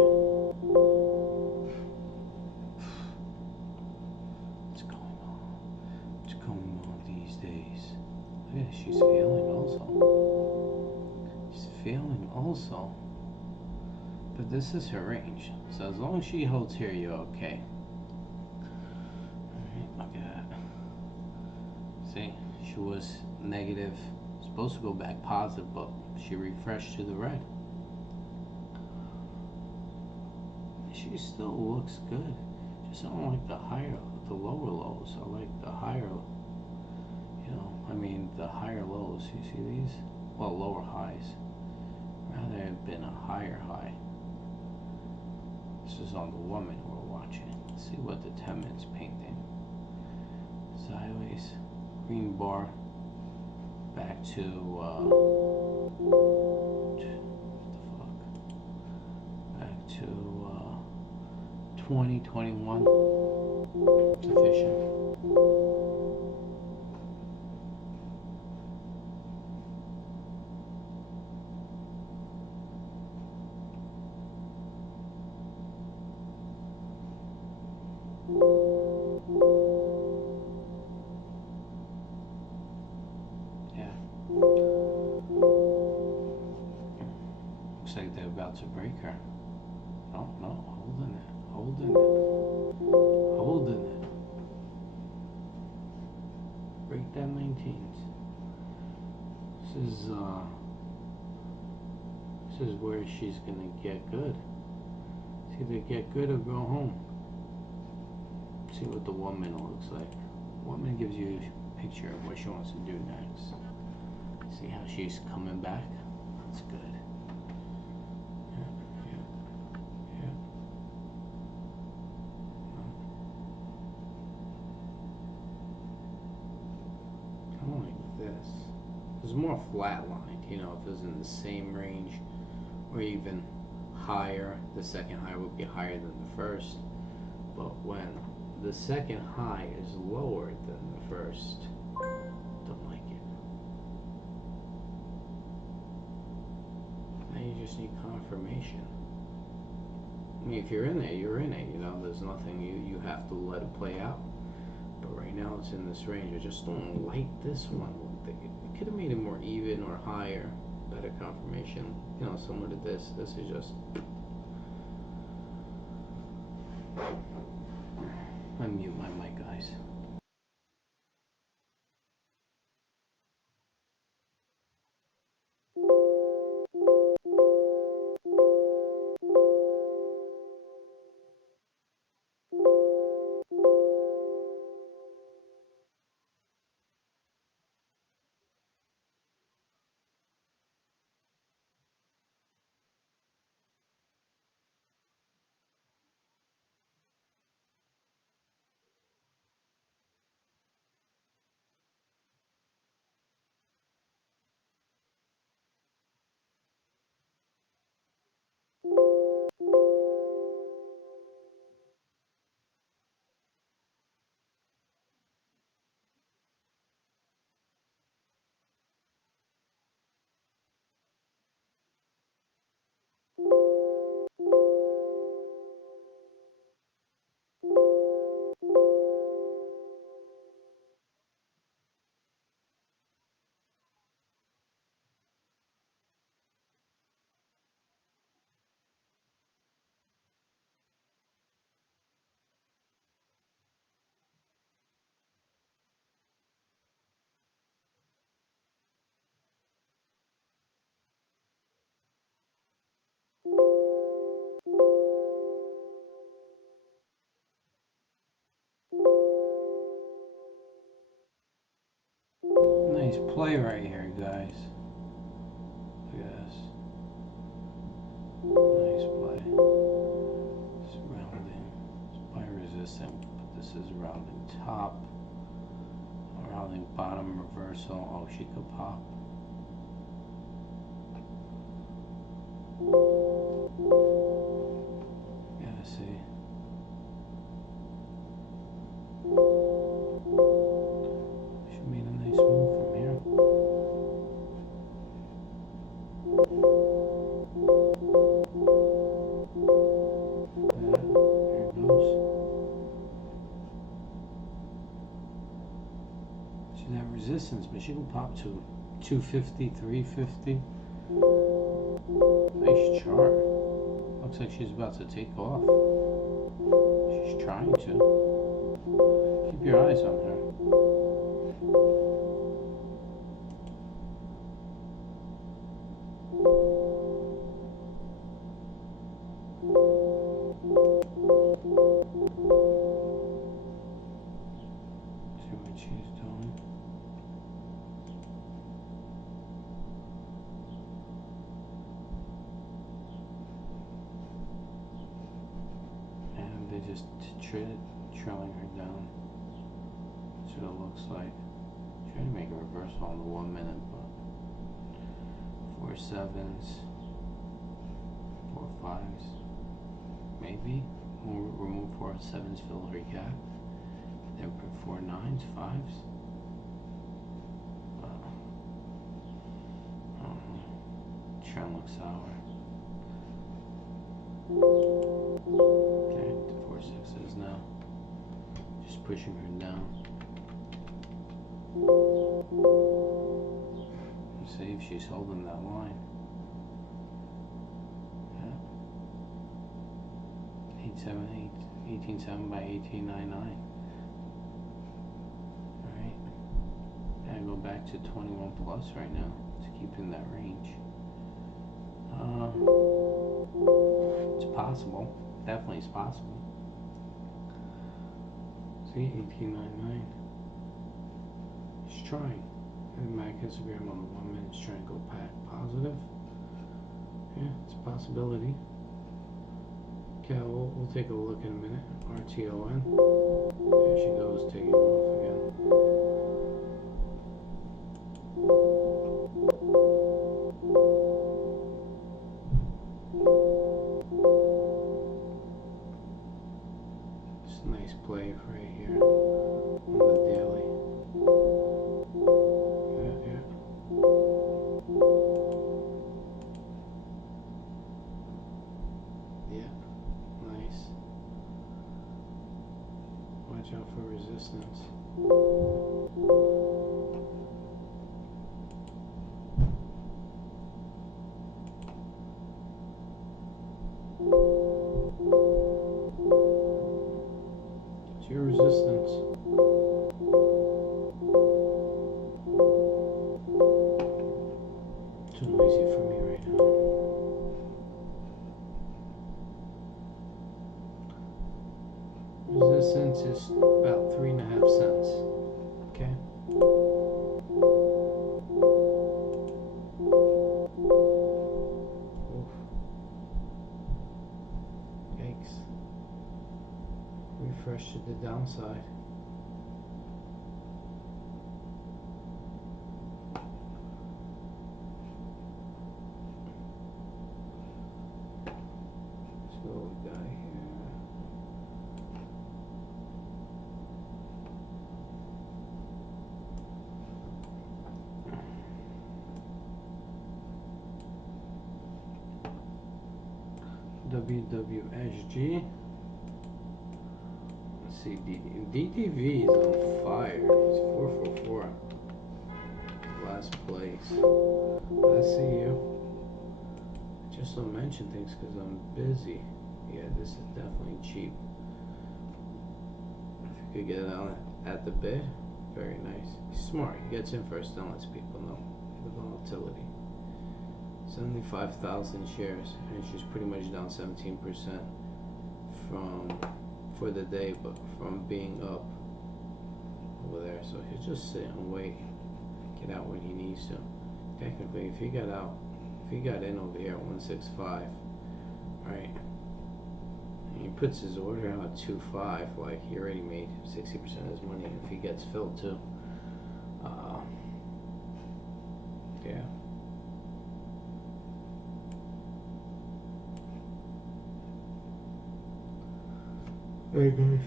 What's going on? What's going on these days? Yeah, she's failing also. She's failing also. But this is her range, so as long as she holds here, you're okay. Alright, look at that. See, she was negative, supposed to go back positive, but she refreshed to the red. She still looks good. Just don't like the lower lows. I like the higher, the higher lows. You see these? Well, lower highs. Rather have been a higher high. This is on the woman we're watching. Let's see what the 10 minutes painting. Sideways, green bar, back to what the fuck? Back to 2021. Sufficient. Looks like they're about to break her. No, holding it. Break that 19s. This is where she's gonna get good. It's either get good or go home. See what the woman looks like. The woman gives you a picture of what she wants to do next. See how she's coming back? That's good. Yeah. I don't like this. It's more flatlined, you know, if it was in the same range or even higher. The second high would be higher than the first. But when the second high is lower than the first, don't like it. Now you just need confirmation. I mean, if you're in it, you're in it. You know, there's nothing you have to let it play out. But right now it's in this range. I just don't like this one. It could have made it more even or higher. Better confirmation. You know, similar to this. This is just. I mute my mic, guys. Nice play right here, guys. Look at this. Nice play. It's rounding. It's by resistant, but this is rounding top. Rounding bottom reversal. Oh, she could pop. Yeah, see. She made a nice move from here. Yeah, here it goes. She's at resistance, but she can pop to 250, 350. Nice chart. Looks like she's about to take off. She's trying to. Keep your eyes on her. See what she's doing. trailing her down. That's what it looks like. Try to make a reversal on the 1 minute, but 4 sevens, 4 fives, maybe. We'll remove 4 sevens, fill her gap. Then put 4 nines, fives. Trend looks sour. Okay, to 4 sixes now. Just pushing her down. Let's see if she's holding that line. Yeah. 878, 18.7 by 18.99. Alright. Gotta go back to 21 plus right now to keep in that range. It's possible. Definitely is possible. See, 18.99. She's trying. And Mac histogram on the 1 minute is trying to go positive. Yeah, it's a possibility. Okay, we'll take a look in a minute. RTON. There she goes, taking off again. It's a nice play right here on the daily. Yeah. Yeah, nice. Watch out for resistance. It's your resistance. Too noisy for me right now. Resistance is about 3.5 cents. Okay. Oof. Yikes. Refresh to the downside. So what we got here. WWSG. Let's see, DTV is on fire. It's 444. Last place. I see you. Just don't mention things because I'm busy. Yeah, this is definitely cheap. If you could get it out at the bid, very nice. He's smart. He gets in first and lets people know the volatility. 75,000 shares, and she's pretty much down 17% for the day, but from being up over there. So he'll just sit and wait, get out when he needs to. Technically, if he got in over here at 165, right, and he puts his order out at 2.5, like he already made 60% of his money if he gets filled too. Yeah. Hey guys.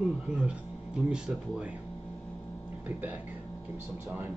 Oh god. Let me step away. Be back. Give me some time.